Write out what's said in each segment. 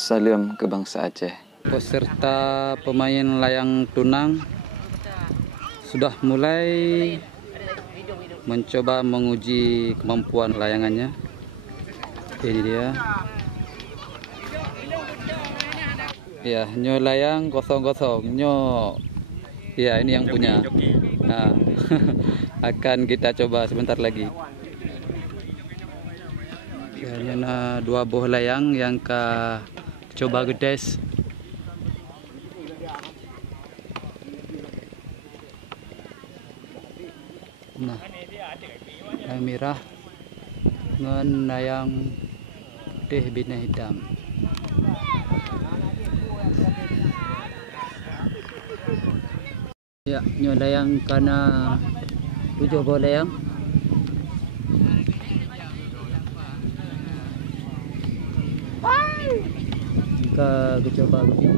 Salam ke bangsa Aceh. Peserta pemain layang tunang sudah mulai mencoba menguji kemampuan layangannya. Ini dia. Ya, nyo layang kosong-kosong. Nyo. Ya, ini yang punya. Nah, akan kita coba sebentar lagi. Ya, ini ada 2 buah layang yang coba gedes. Nah, layang merah dengan layang putih bina hitam. Ya, nyo layang karena 7 buah layang. Jika coba begini.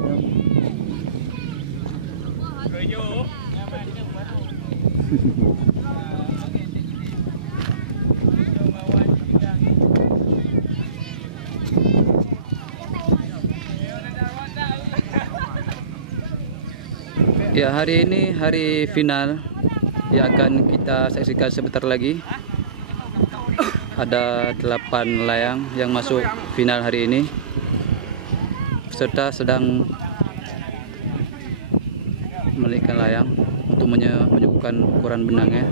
Ya, hari ini hari final yang akan kita saksikan sebentar lagi. Ada 8 layang yang masuk final hari ini. Peserta sedang melihatkan layang untuk menyuguhkan ukuran benangnya.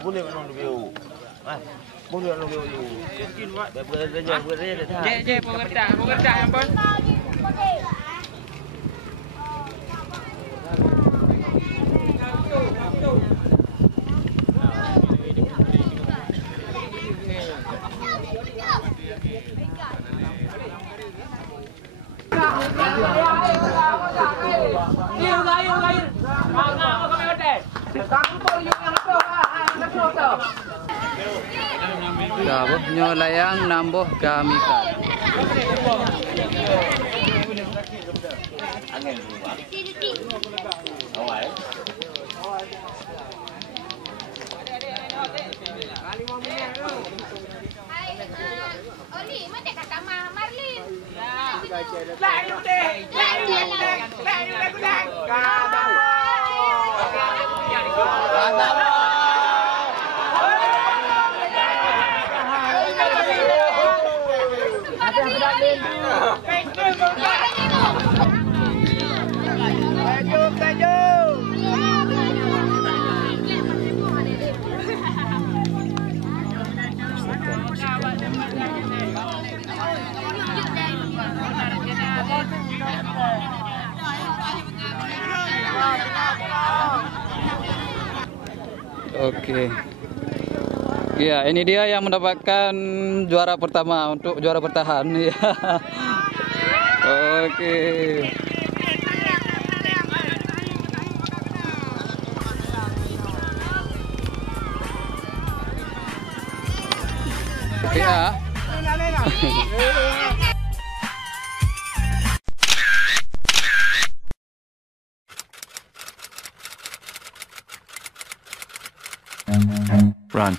Boleh menang dulu. Boleh menang dulu. Pekerja yang pun. Dabuh nyo layang nambuh kami kan. Oli, mana kata Marlin? Oke. Ya, ini dia yang mendapatkan juara pertama untuk juara bertahan. Ya. Oke. Ya. Run.